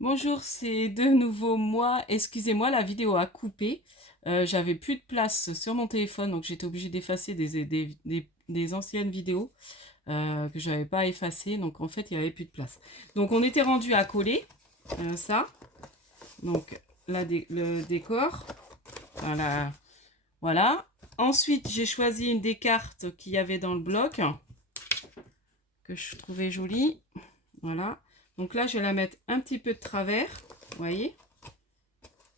Bonjour, c'est de nouveau moi. Excusez-moi, la vidéo a coupé. J'avais plus de place sur mon téléphone, donc j'étais obligée d'effacer des anciennes vidéos que j'avais pas effacées. Donc en fait, il n'y avait plus de place. Donc on était rendu à coller ça. Donc là, le décor. Voilà. Voilà. Ensuite, j'ai choisi une des cartes qu'il y avait dans le bloc que je trouvais jolie. Voilà. Donc là, je vais la mettre un petit peu de travers. Vous voyez,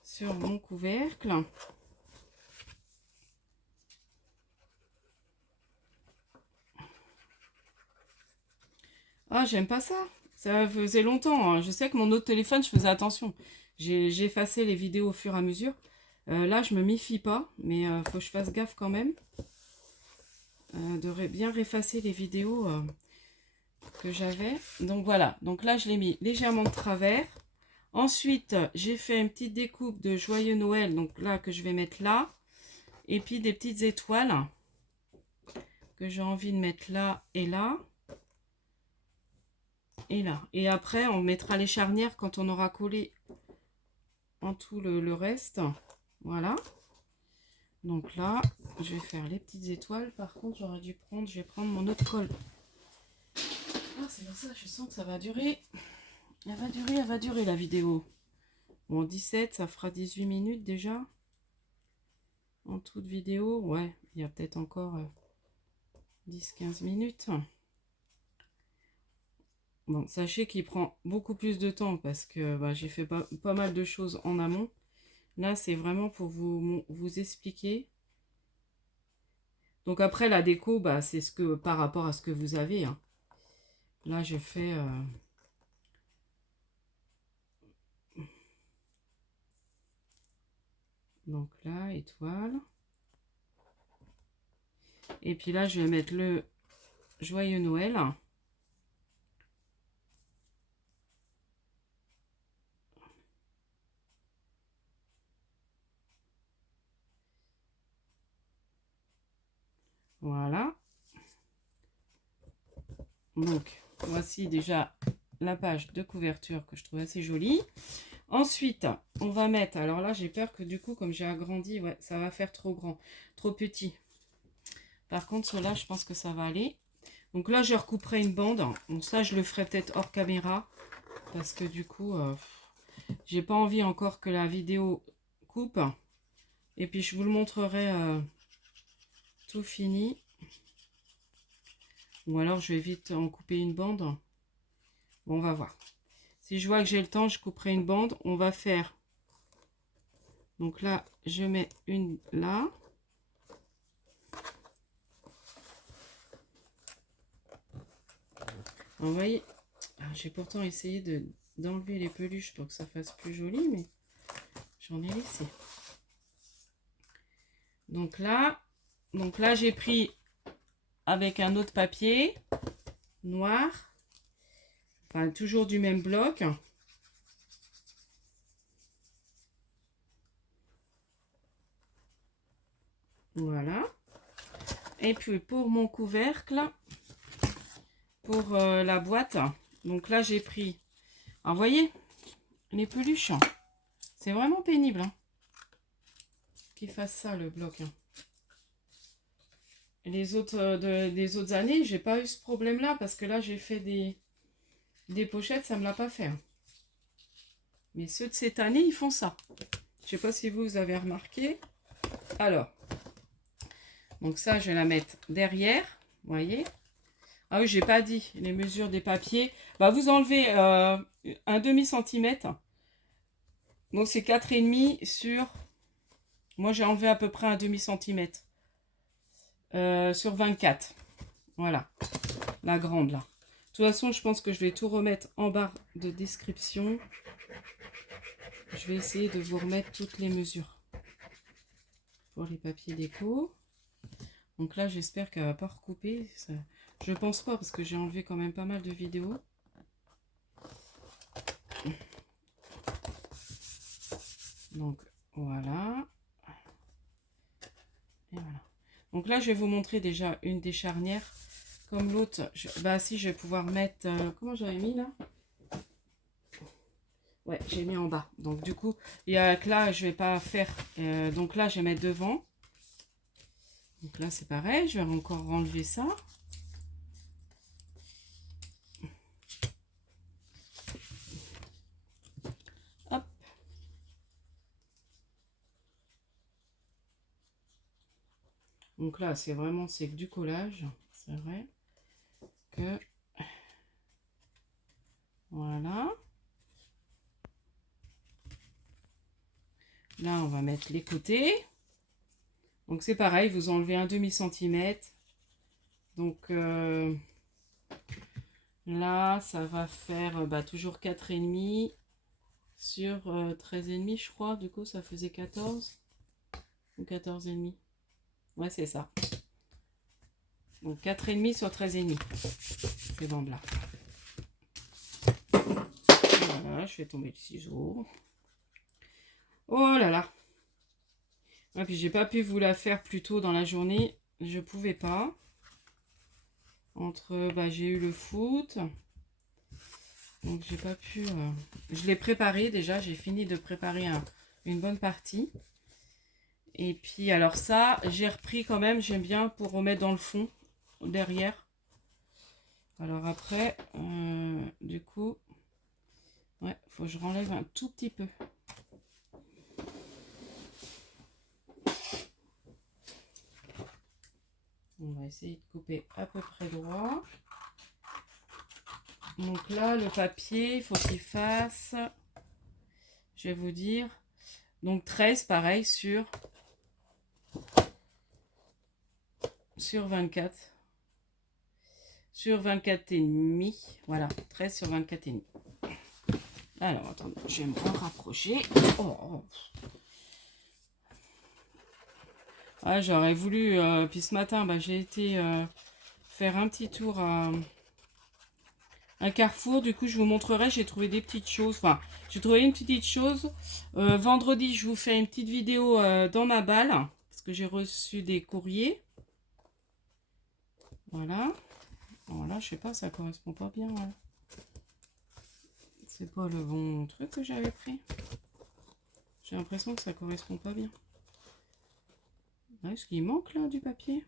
sur mon couvercle. Ah, j'aime pas ça. Ça faisait longtemps, hein. Je sais que mon autre téléphone, je faisais attention. J'ai effacé les vidéos au fur et à mesure. Là, je me méfie pas, mais faut que je fasse gaffe quand même de bien réeffacer les vidéos que j'avais. Donc voilà. Donc là, je l'ai mis légèrement de travers. Ensuite, j'ai fait une petite découpe de Joyeux Noël. Donc là, que je vais mettre là. Et puis des petites étoiles que j'ai envie de mettre là et là. Et là. Et après, on mettra les charnières quand on aura collé en tout le reste. Voilà. Donc là, je vais faire les petites étoiles. Par contre, je vais prendre mon autre colle. Ah, c'est pour ça, je sens que ça va durer. Elle va durer la vidéo. Bon, 17, ça fera 18 minutes déjà. En toute vidéo, ouais, il y a peut-être encore 10-15 minutes. Bon, sachez qu'il prend beaucoup plus de temps parce que j'ai fait pas mal de choses en amont. Là, c'est vraiment pour vous expliquer. Donc après, la déco, c'est ce que par rapport à ce que vous avez. Hein. Là, je fais... donc là, étoile. Et puis là, je vais mettre le Joyeux Noël. Voilà. Donc, voici déjà la page de couverture que je trouve assez jolie. Ensuite, on va mettre... Alors là, j'ai peur que du coup, comme j'ai agrandi, ouais, ça va faire trop grand, trop petit. Par contre, cela, je pense que ça va aller. Donc là, je recouperai une bande. Donc ça, je le ferai peut-être hors caméra. Parce que du coup, j'ai pas envie encore que la vidéo coupe. Et puis, je vous le montrerai tout fini. Ou alors, je vais vite en couper une bande. Bon, on va voir. Si je vois que j'ai le temps, je couperai une bande. On va faire... Donc là, je mets une là. Vous voyez, j'ai pourtant essayé d'enlever les peluches pour que ça fasse plus joli, mais j'en ai laissé. Donc là j'ai pris avec un autre papier noir, enfin toujours du même bloc. Voilà. Et puis pour mon couvercle, pour la boîte, donc là j'ai pris, alors vous voyez, les peluches, c'est vraiment pénible hein, qu'il fasse ça le bloc. Hein. Les autres des autres années, j'ai pas eu ce problème là parce que là j'ai fait des pochettes, ça me l'a pas fait. Hein. Mais ceux de cette année, ils font ça. Je sais pas si vous avez remarqué. Alors, donc ça, je vais la mettre derrière. Vous voyez. Ah oui, j'ai pas dit les mesures des papiers. Vous enlevez un demi-centimètre. Donc c'est 4,5 sur... Moi, j'ai enlevé à peu près un demi-centimètre. Sur 24. Voilà. La grande, là. De toute façon, je pense que je vais tout remettre en barre de description. Je vais essayer de vous remettre toutes les mesures pour les papiers déco. Donc là, j'espère qu'elle va pas recouper. Ça... Je pense pas parce que j'ai enlevé quand même pas mal de vidéos. Donc voilà. Et voilà. Donc là, je vais vous montrer déjà une des charnières. Comme l'autre, si je vais pouvoir mettre... comment j'avais mis là? Ouais, j'ai mis en bas. Donc du coup, il y a que là, je vais pas faire. Donc là, je vais mettre devant. Donc là, c'est pareil. Je vais encore enlever ça. Hop. Donc là, c'est vraiment c'est que du collage. C'est vrai que voilà. Là, on va mettre les côtés. Donc c'est pareil, vous enlevez un demi-centimètre. Donc là, ça va faire toujours 4,5 sur 13,5, je crois. Du coup, ça faisait 14 ou 14,5. Ouais, c'est ça. Donc 4,5 sur 13,5. Ces bandes-là. Voilà, je fais tomber le ciseau. Oh là là. Et puis j'ai pas pu vous la faire plus tôt dans la journée. Je pouvais pas. Entre, j'ai eu le foot. Donc j'ai pas pu... Je l'ai préparé déjà. J'ai fini de préparer une bonne partie. Et puis alors ça, j'ai repris quand même. J'aime bien pour remettre dans le fond. Derrière. Alors après, du coup... Ouais, faut que je renlève un tout petit peu. On va essayer de couper à peu près droit. Donc là, le papier, il faut qu'il fasse, je vais vous dire, donc 13, pareil, sur 24. Sur 24 et demi. Voilà, 13 sur 24 et demi. Alors, attendez, je vais me rapprocher. Oh. Ah, j'aurais voulu, puis ce matin, j'ai été faire un petit tour à un carrefour. Du coup, je vous montrerai, j'ai trouvé des petites choses. Enfin, j'ai trouvé une petite chose. Vendredi, je vous fais une petite vidéo dans ma balle. Parce que j'ai reçu des courriers. Voilà. Voilà, je sais pas, ça correspond pas bien. Ouais. C'est pas le bon truc que j'avais pris. J'ai l'impression que ça correspond pas bien. Est-ce qu'il manque là du papier?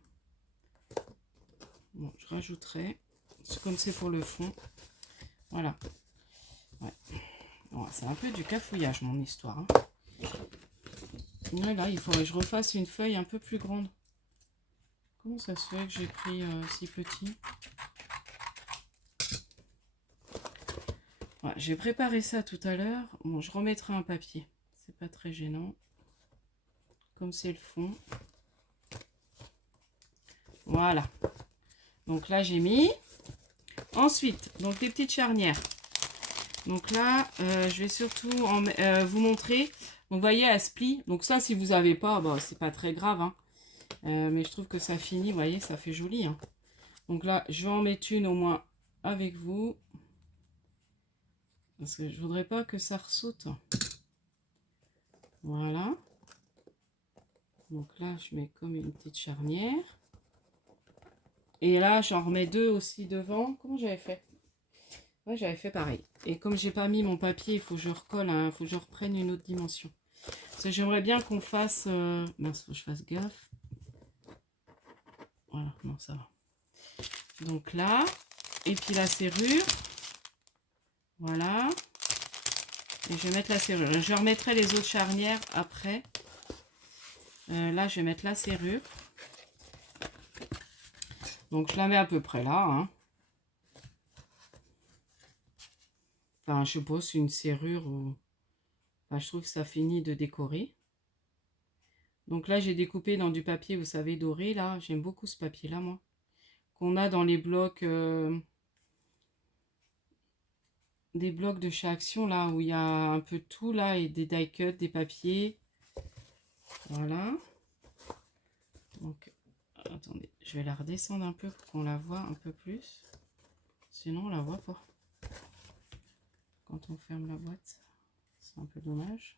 Bon, je rajouterai. Comme c'est pour le fond. Voilà. Ouais. Bon, c'est un peu du cafouillage, mon histoire. Hein. Ouais, là, il faudrait que je refasse une feuille un peu plus grande. Comment ça se fait que j'ai pris si petit? Ouais, j'ai préparé ça tout à l'heure. Bon, je remettrai un papier. C'est pas très gênant. Comme c'est le fond. Voilà. Donc là, j'ai mis. Ensuite, donc des petites charnières. Donc là, je vais surtout vous montrer. Donc vous voyez, elle se plie. Donc ça, si vous n'avez pas, c'est pas très grave. Hein. Mais je trouve que ça finit, vous voyez, ça fait joli. Hein. Donc là, je vais en mettre une au moins avec vous. Parce que je voudrais pas que ça ressaute. Voilà. Donc là, je mets comme une petite charnière. Et là, j'en remets deux aussi devant. Comment j'avais fait? Ouais, j'avais fait pareil. Et comme j'ai pas mis mon papier, il faut que je recolle, il faut que je reprenne une autre dimension. Parce que j'aimerais bien qu'on fasse... mince, faut que je fasse gaffe. Voilà, non, ça va. Donc là, et puis la serrure. Voilà. Et je vais mettre la serrure. Je remettrai les autres charnières après. Là, je vais mettre la serrure. Donc, je la mets à peu près là. Hein. Enfin, je pose une serrure. Enfin, je trouve que ça finit de décorer. Donc là, j'ai découpé dans du papier, vous savez, doré. Là, j'aime beaucoup ce papier-là, moi. Qu'on a dans les blocs... des blocs de chez Action, là, où il y a un peu de tout, là, et des die cuts, des papiers. Voilà. Donc, attendez, je vais la redescendre un peu pour qu'on la voit un peu plus. Sinon, on la voit pas. Quand on ferme la boîte, c'est un peu dommage.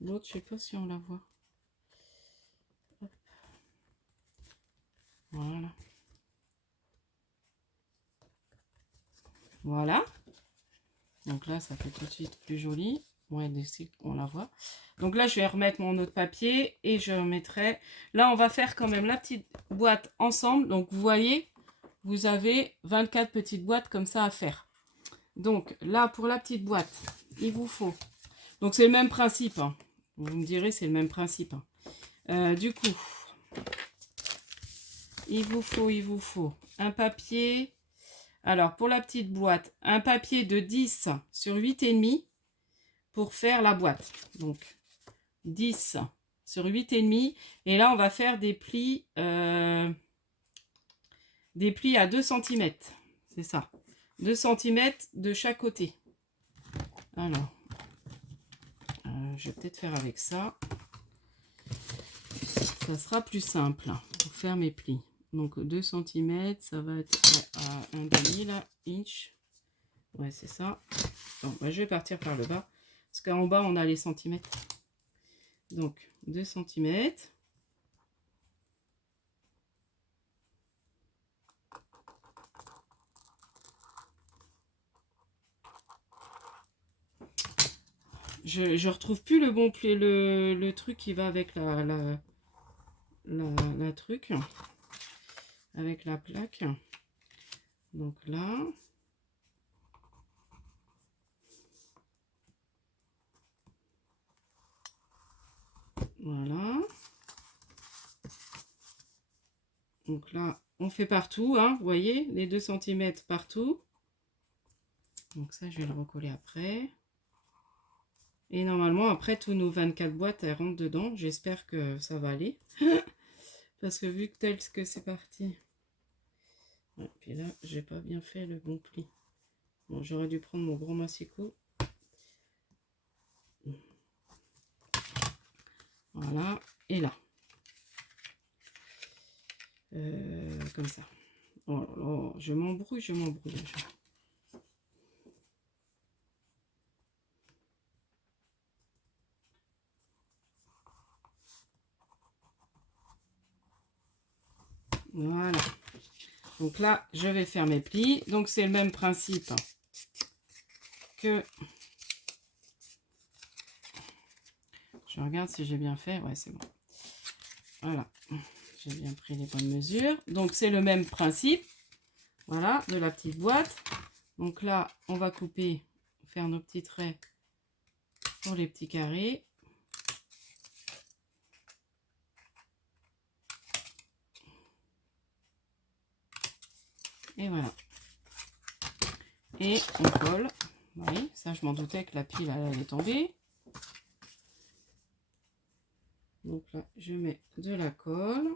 L'autre, je sais pas si on la voit. Hop. Voilà. Voilà. Donc là, ça fait tout de suite plus joli. Ouais, d'ici, on la voit. Donc là, je vais remettre mon autre papier et je remettrai... Là, on va faire quand même la petite boîte ensemble. Donc, vous voyez, vous avez 24 petites boîtes comme ça à faire. Donc là, pour la petite boîte, il vous faut... Donc, c'est le même principe. Hein. Vous me direz, c'est le même principe. Hein. Du coup, il vous faut un papier... Alors, pour la petite boîte, un papier de 10 sur 8,5 pour faire la boîte. Donc, 10 sur 8,5. Et là, on va faire des plis à 2 cm. C'est ça. 2 cm de chaque côté. Alors, je vais peut-être faire avec ça. Ça sera plus simple pour faire mes plis. Donc, 2 cm, ça va être à 1,5 là, inch. Ouais, c'est ça. Bon, bah, je vais partir par le bas. Parce qu'en bas, on a les centimètres. Donc, 2 cm. Je retrouve plus le bon pli, le truc qui va avec la truc. Avec la plaque. Donc là. Voilà. Donc là, on fait partout, hein, vous voyez, les 2 cm partout. Donc ça, je vais le recoller après. Et normalement, après, tous nos 24 boîtes, elles rentrent dedans. J'espère que ça va aller. Parce que vu que tel que c'est parti. Ouais, puis là, j'ai pas bien fait le bon pli. Bon, j'aurais dû prendre mon gros massicot. Voilà. Et là. Comme ça. Oh là là, je m'embrouille. Voilà. Donc là, je vais faire mes plis. Donc c'est le même principe que... Je regarde si j'ai bien fait. Ouais, c'est bon. Voilà. J'ai bien pris les bonnes mesures. Donc c'est le même principe. Voilà, de la petite boîte. Donc là, on va couper, faire nos petits traits pour les petits carrés. Et voilà. Et on colle. Oui, ça je m'en doutais que la pile elle allait tomber. Donc là, je mets de la colle.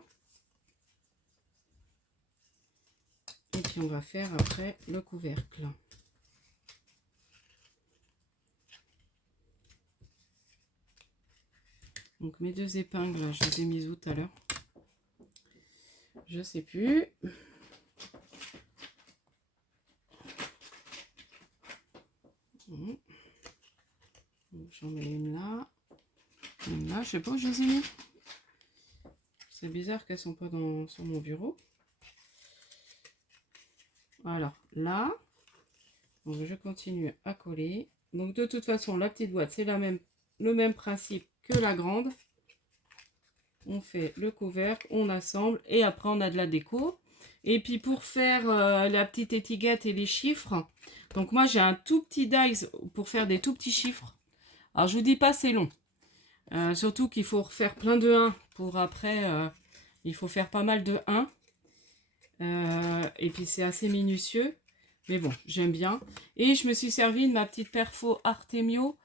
Et puis on va faire après le couvercle. Donc mes 2 épingles, là, je les ai mises où tout à l'heure? Je sais plus. J'en mets une là. Une là, je sais pas où je les ai mis. C'est bizarre qu'elles sont pas sur mon bureau. Voilà, là. Donc je continue à coller. Donc de toute façon, la petite boîte, c'est le même principe que la grande. On fait le couvercle, on assemble et après on a de la déco. Et puis pour faire la petite étiquette et les chiffres, donc moi j'ai un tout petit dies pour faire des tout petits chiffres. Alors je vous dis pas c'est long. Surtout qu'il faut refaire plein de 1 pour après, il faut faire pas mal de 1. Et puis c'est assez minutieux. Mais bon, j'aime bien. Et je me suis servi de ma petite perfo Artemio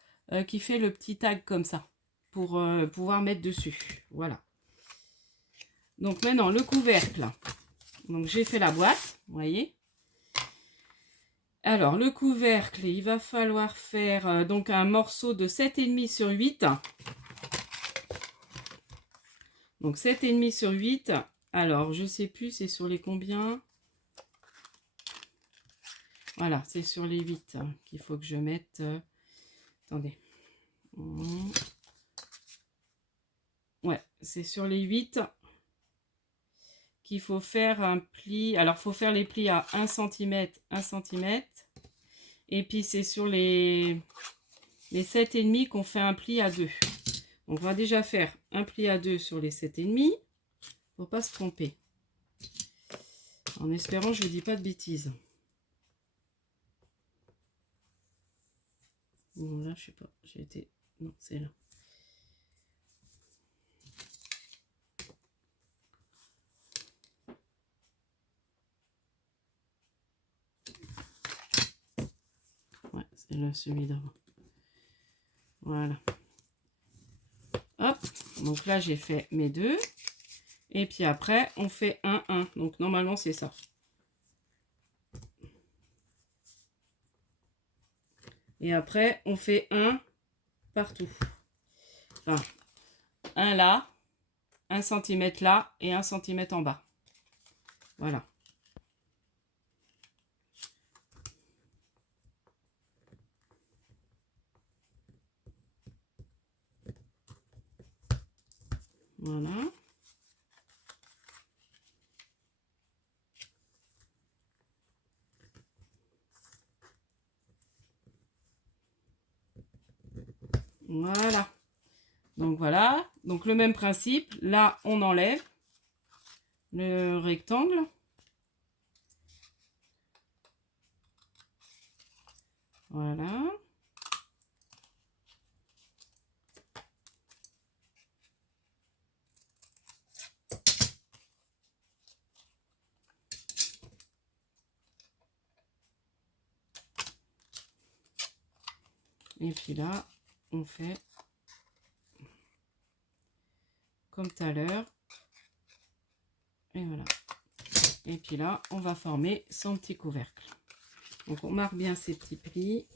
qui fait le petit tag comme ça. Pour pouvoir mettre dessus. Voilà. Donc maintenant, le couvercle. Donc j'ai fait la boîte, vous voyez. Alors, le couvercle, il va falloir faire donc un morceau de 7,5 sur 8. Donc 7,5 sur 8. Alors, je sais plus, c'est sur les combien? Voilà, c'est sur les 8 qu'il faut que je mette. Attendez. Ouais, c'est sur les 8 qu'il faut faire un pli. Alors, il faut faire les plis à 1 cm, 1 cm. Et puis c'est sur les 7,5 qu'on fait un pli à 2. Donc on va déjà faire un pli à 2 sur les 7,5 pour pas se tromper. En espérant que je ne vous dis pas de bêtises. Bon, là, je sais pas. J'ai été... Non, c'est là. Ouais, c'est là, celui d'avant. Voilà. Hop. Donc là, j'ai fait mes 2. Et puis après, on fait 1, 1. Donc normalement, c'est ça. Et après, on fait 1 partout. Enfin, 1 là, 1 cm là et 1 cm en bas. Voilà. Voilà. Voilà. Donc voilà. Donc le même principe. Là, on enlève le rectangle. Voilà. Et puis là, on fait comme tout à l'heure. Et voilà. Et puis là, on va former son petit couvercle. Donc on marque bien ces petits plis.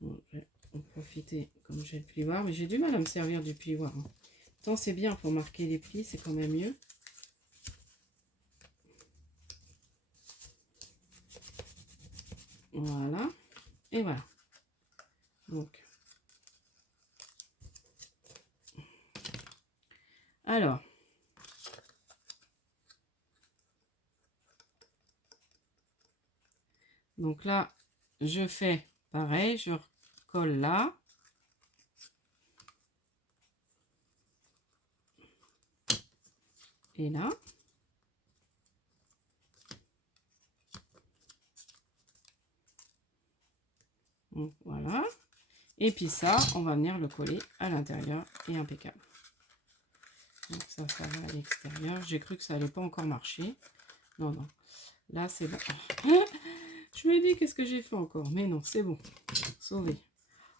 Bon, je vais en profiter comme j'ai le plioir. Mais j'ai du mal à me servir du plioir. Hein. Tant c'est bien pour marquer les plis, c'est quand même mieux. Voilà. Et voilà. Donc. Alors. Donc là, je fais pareil. Je colle là. Et là. Donc voilà. Et puis ça, on va venir le coller à l'intérieur et impeccable. Donc ça va à l'extérieur. J'ai cru que ça allait pas encore marcher. Non, non. Là, c'est bon. Je me dis, qu'est-ce que j'ai fait encore? Mais non, c'est bon. Sauvé.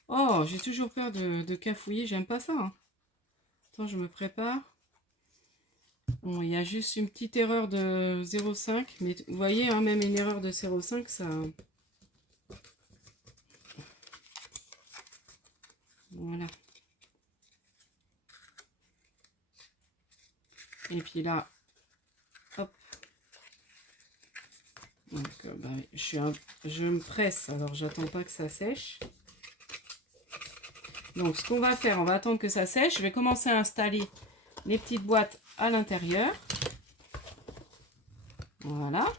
Oh, j'ai toujours peur de cafouiller. J'aime pas ça. Hein. Attends, je me prépare. Bon, il y a juste une petite erreur de 0,5. Mais vous voyez, hein, même une erreur de 0,5, ça... Voilà. Et puis là, hop. Donc, bah, je me presse, alors j'attends pas que ça sèche. Donc, ce qu'on va faire, on va attendre que ça sèche. Je vais commencer à installer les petites boîtes à l'intérieur. Voilà.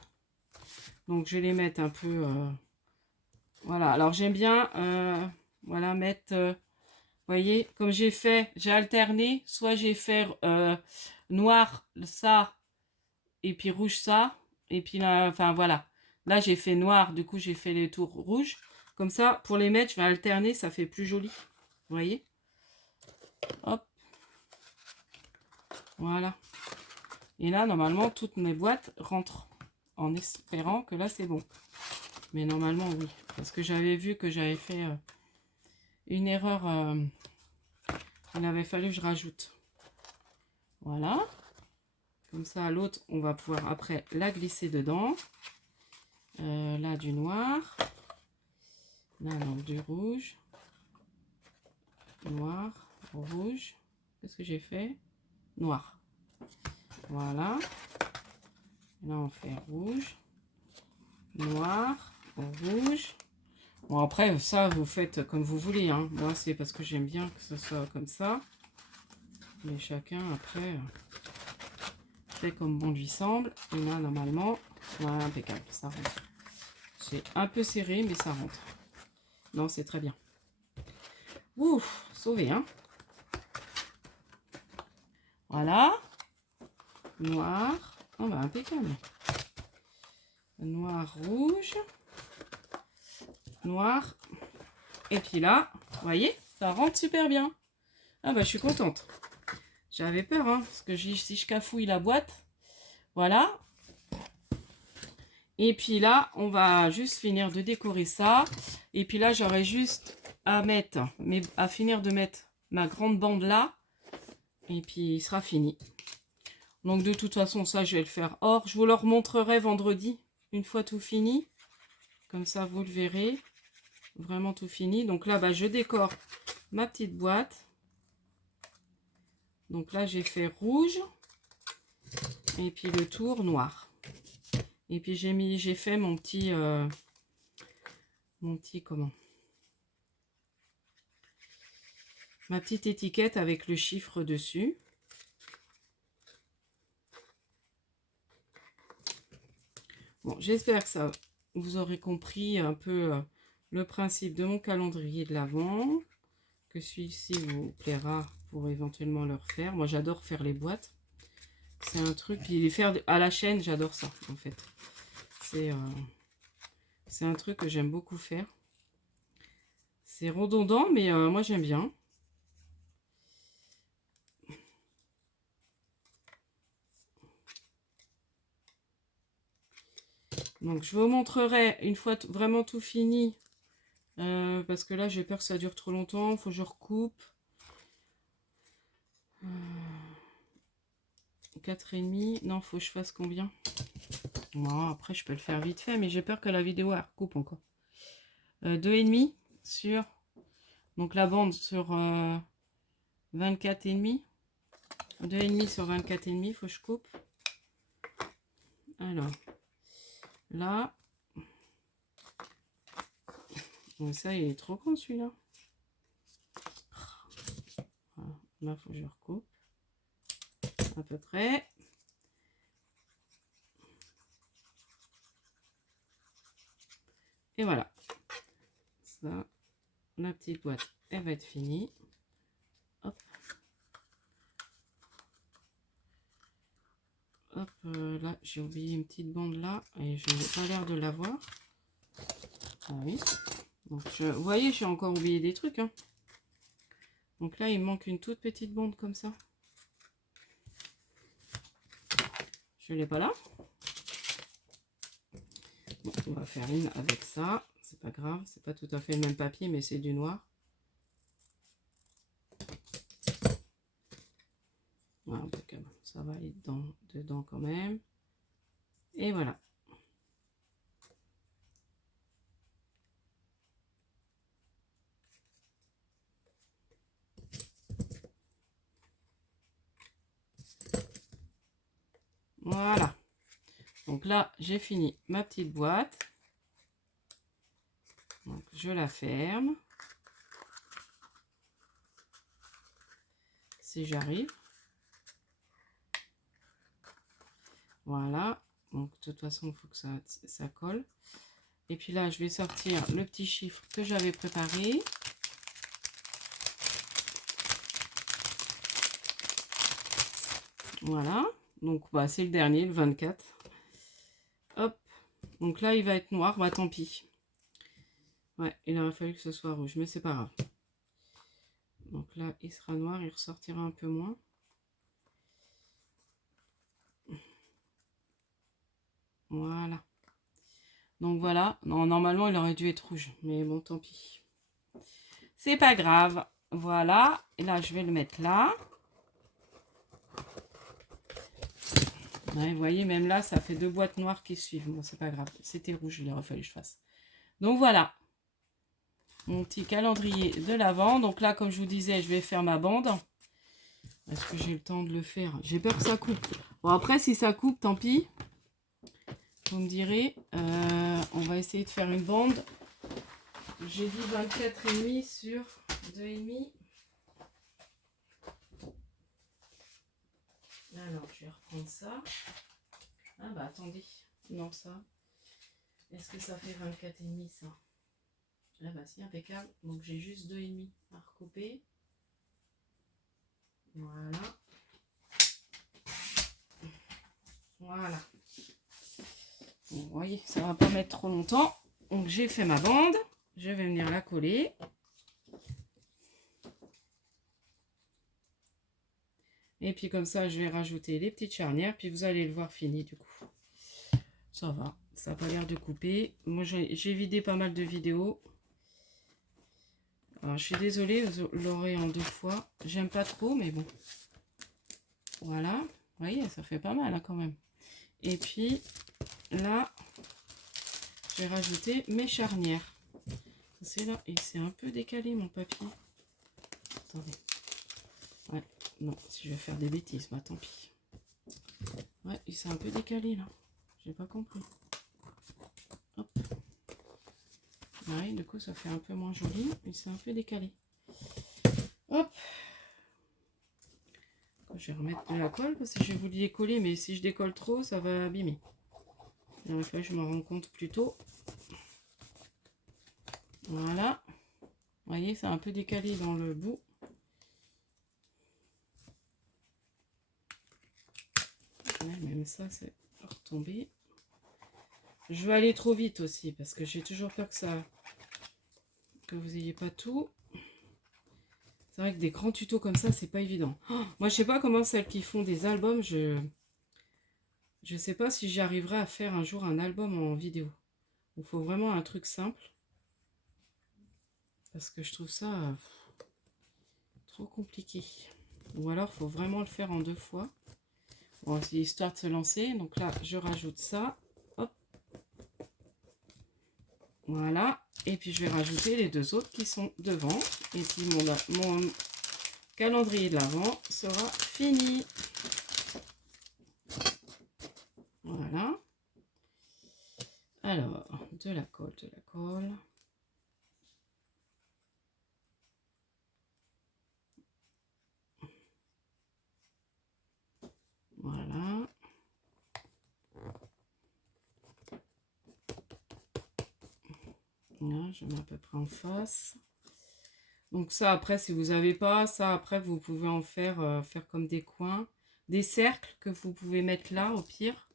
Donc, je vais les mettre un peu... voilà. Alors, j'aime bien voilà, mettre... vous voyez, comme j'ai fait, j'ai alterné. Soit j'ai fait noir ça, et puis rouge ça. Et puis là, enfin voilà. Là, j'ai fait noir, du coup, j'ai fait les tours rouges. Comme ça, pour les mettre, je vais alterner, ça fait plus joli. Vous voyez? Hop. Voilà. Et là, normalement, toutes mes boîtes rentrent. En espérant que là, c'est bon. Mais normalement, oui. Parce que j'avais vu que j'avais fait une erreur. Il avait fallu que je rajoute. Voilà. Comme ça, l'autre, on va pouvoir après la glisser dedans. Là, du noir. Là, donc, du rouge. Noir, rouge. Qu'est-ce que j'ai fait? Noir. Voilà. Là, on fait rouge, noir, rouge. Bon, après, ça, vous faites comme vous voulez. Hein. Moi, c'est parce que j'aime bien que ce soit comme ça. Mais chacun, après, fait comme bon lui semble. Et là, normalement, voilà, impeccable. Ça rentre. C'est un peu serré, mais ça rentre. Non, c'est très bien. Ouf, sauvé, hein. Voilà. Noir. Oh, bah, impeccable. Noir, rouge. Noir. Et puis là, vous voyez, ça rentre super bien. Ah, bah, je suis contente. J'avais peur, hein, parce que si je cafouille la boîte, voilà. Et puis là, on va juste finir de décorer ça. Et puis là, j'aurais juste à finir de mettre ma grande bande là. Et puis, il sera fini. Donc, de toute façon, ça, je vais le faire hors. Je vous le remontrerai vendredi, une fois tout fini. Comme ça, vous le verrez. Vraiment tout fini. Donc là, bah, je décore ma petite boîte. Donc là, j'ai fait rouge. Et puis le tour noir. Et puis j'ai fait mon petit comment, ma petite étiquette avec le chiffre dessus. Bon, j'espère que ça vous aurez compris un peu le principe de mon calendrier de l'Avent, que celui-ci vous plaira pour éventuellement le refaire. Moi, j'adore faire les boîtes. C'est un truc, puis les faire à la chaîne, j'adore ça en fait. C'est un truc que j'aime beaucoup faire. C'est redondant, mais moi j'aime bien. Donc je vous montrerai une fois vraiment tout fini. Parce que là j'ai peur que ça dure trop longtemps. Il faut que je recoupe. 4,5. Non, faut que je fasse combien? Bon, après je peux le faire vite fait, mais j'ai peur que la vidéo elle recoupe encore. 2,5 sur. Donc la bande sur 24,5. 2,5 sur 24,5, il faut que je coupe. Alors, là. Bon, ça, il est trop grand celui-là. Voilà. Là, il faut que je recoupe. À peu près. Et voilà. Ça, la petite boîte, elle va être finie. Hop. Hop, là, j'ai oublié une petite bande là. Et je n'ai pas l'air de l'avoir. Ah oui. Donc, vous voyez, j'ai encore oublié des trucs. Hein. Donc là, il me manque une toute petite bande comme ça. Je ne l'ai pas là. Bon, on va faire une avec ça. C'est pas grave. C'est pas tout à fait le même papier, mais c'est du noir. Voilà, ça va aller dedans quand même. Et voilà. Voilà. Donc là, j'ai fini ma petite boîte. Donc je la ferme. Si j'arrive. Voilà. Donc de toute façon, il faut que ça colle. Et puis là, je vais sortir le petit chiffre que j'avais préparé. Voilà. Donc bah, c'est le dernier, le 24. Hop. Donc là, il va être noir. Bah tant pis. Ouais, il aurait fallu que ce soit rouge, mais c'est pas grave. Donc là, il sera noir, il ressortira un peu moins. Voilà. Donc voilà. Non, normalement, il aurait dû être rouge. Mais bon, tant pis. C'est pas grave. Voilà. Et là, je vais le mettre là. Ouais, vous voyez, même là, ça fait 2 boîtes noires qui suivent. Bon, c'est pas grave. C'était rouge, il aurait fallu que je fasse. Donc voilà. Mon petit calendrier de l'Avent. Donc là, comme je vous disais, je vais faire ma bande. Est-ce que j'ai le temps de le faire? J'ai peur que ça coupe. Bon, après, si ça coupe, tant pis. Vous me direz. On va essayer de faire une bande. J'ai dit 24,5 sur 2,5. Alors, je vais reprendre ça. Ah bah attendez. Non, ça. Est-ce que ça fait 24,5 ça? Ah bah si, impeccable. Donc j'ai juste 2,5 à recouper. Voilà. Voilà. Bon, vous voyez, ça va pas mettre trop longtemps. Donc j'ai fait ma bande. Je vais venir la coller. Et puis comme ça, je vais rajouter les petites charnières. Puis vous allez le voir fini du coup. Ça va. Ça n'a pas l'air de couper. Moi, j'ai vidé pas mal de vidéos. Alors, je suis désolée, vous l'aurez en 2 fois. J'aime pas trop, mais bon. Voilà. Vous voyez, ça fait pas mal hein, quand même. Et puis, là, je vais rajouter mes charnières. C'est là. Et c'est un peu décalé, mon papier. Attendez. Ouais. Non, si je vais faire des bêtises, bah tant pis. Ouais, et c'est un peu décalé, là. J'ai pas compris. Hop. Ouais, du coup, ça fait un peu moins joli. Et c'est un peu décalé. Hop. Je vais remettre de la colle parce que j'ai voulu décoller, mais si je décolle trop, ça va abîmer. Il aurait fallu que je me rende compte plus tôt. Voilà. Vous voyez, c'est un peu décalé dans le bout. Ouais, même ça, c'est retombé. Je vais aller trop vite aussi parce que j'ai toujours peur que vous n'ayez pas tout. C'est vrai que des grands tutos comme ça, c'est pas évident. Oh, moi, je sais pas comment celles qui font des albums, je sais pas si j'y arriverai à faire un jour un album en vidéo. Il faut vraiment un truc simple. Parce que je trouve ça trop compliqué. Ou alors, il faut vraiment le faire en 2 fois. Bon, c'est histoire de se lancer. Donc là, je rajoute ça. Hop. Voilà. Et puis, je vais rajouter les 2 autres qui sont devant. Et puis, mon calendrier de l'Avent sera fini. Voilà. Alors, de la colle, de la colle. Voilà. Là, je mets à peu près en face. Donc ça, après, si vous n'avez pas, ça, après, vous pouvez en faire, faire comme des coins. Des cercles que vous pouvez mettre là, au pire.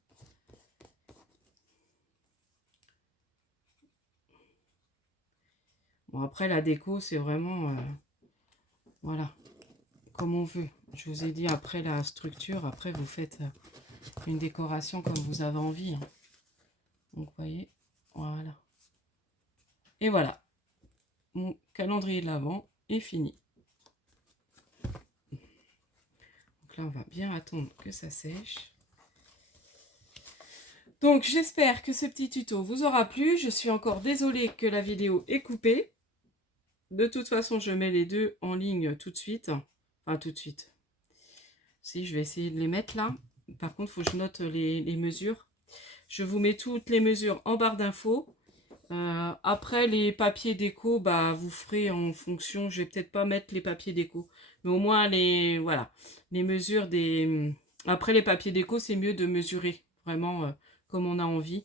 Bon, après, la déco, c'est vraiment... voilà, comme on veut. Je vous ai dit, après la structure, après, vous faites une décoration comme vous avez envie. Hein. Donc, vous voyez, voilà. Et voilà. Mon calendrier de l'Avent est fini. Donc là, on va bien attendre que ça sèche. Donc, j'espère que ce petit tuto vous aura plu. Je suis encore désolée que la vidéo est coupée. De toute façon, je mets les deux en ligne tout de suite. Enfin, tout de suite. Si, je vais essayer de les mettre là. Par contre, il faut que je note les mesures. Je vous mets toutes les mesures en barre d'infos. Après, les papiers déco, bah, vous ferez en fonction. Je vais peut-être pas mettre les papiers déco. Mais au moins, voilà, les mesures des... Après, les papiers déco, c'est mieux de mesurer vraiment comme on a envie.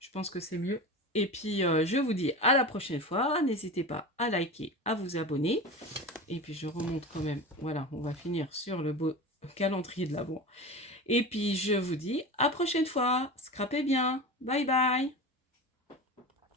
Je pense que c'est mieux. Et puis, je vous dis à la prochaine fois. N'hésitez pas à liker, à vous abonner. Et puis, je remonte quand même. Voilà, on va finir sur le beau calendrier de l'Avent. Et puis, je vous dis à la prochaine fois. Scrapez bien. Bye bye.